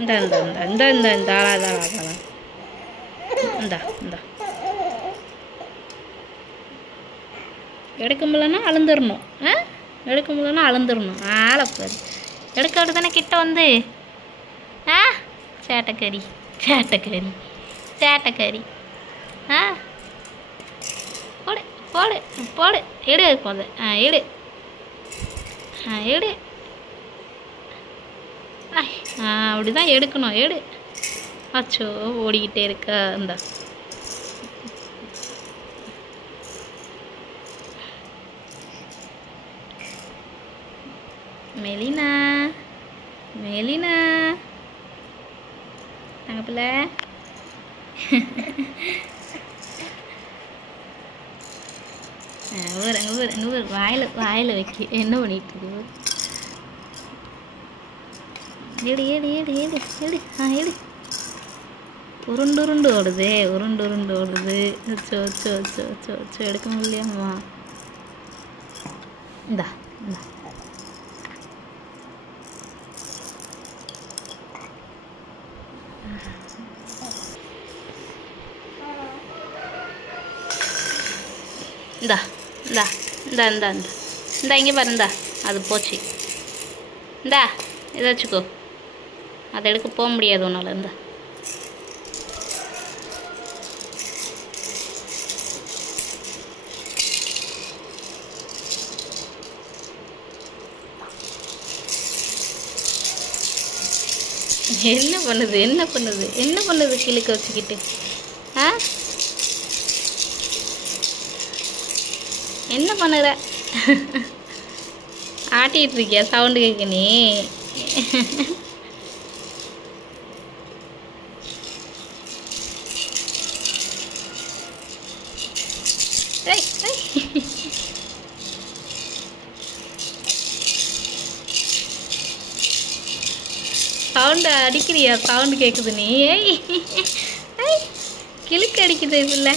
இந்த இந்த இந்த இந்த இந்த தாளா தாளா தாளா இந்தா இந்தா எடுக்க முடியலன்னா அழுந்துடணும். எடுக்க முடியலன்னா அழுந்துடணும். ஆளப்பாரு எடுக்க விட்டு தானே கிட்ட வந்து சேட்டைக்கறி சேட்டைக்கறி சேட்டைக்கறி. போடு போடு போடு எடு போது எடு எடு. அப்படி தான் எடுக்கணும். எடு. அச்சோ ஓடிக்கிட்டே இருக்க. இந்த மெலினா மெலினா நாங்கள் பிள்ளை அங்கே வாயில் வைக்க என்ன பண்ணிட்டு இருக்கு. எடு எடு எடு எடு எடு எடு. உருண்டு உருண்டு ஓடுது உருண்டு உருண்டு ஓடுது. So so so so so எடுக்க முடியலையாம்மா. இந்தா இந்தா இந்தா இந்தா இந்தா இந்தா இந்தா இந்தா இங்கே பாரு. இந்தா அது போச்சு. இந்தா இதை வச்சுக்கோ. அதை எடுக்க போக முடியாது உன்னால். இந்தா என்ன பண்ணுது என்ன பண்ணுது என்ன பண்ணுது கிழக்க வச்சுக்கிட்டு. என்ன பண்ணுற? ஆட்டிகிட்டு இருக்கியா? சவுண்டு கேட்க நீ. சவுண்டு அடிக்கிறியா? சவுண்டு கேட்குது நீ. கிழக்கு அடிக்குது இல்லை.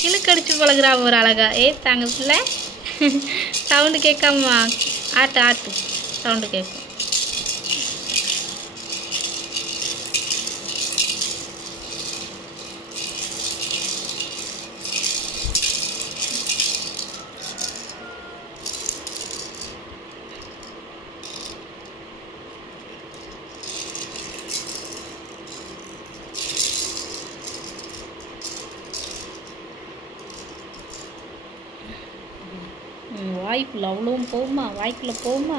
கிழக்கு அடிச்சு பழகுறா ஒரு அழகா. தாங்க பிள்ளை. சவுண்டு கேட்காம ஆட்டு ஆட்டு சவுண்டு கேட்கும். வாய்க்குள்ள அவ்வளவும் போகுமா? வாய்க்குள்ள போகுமா?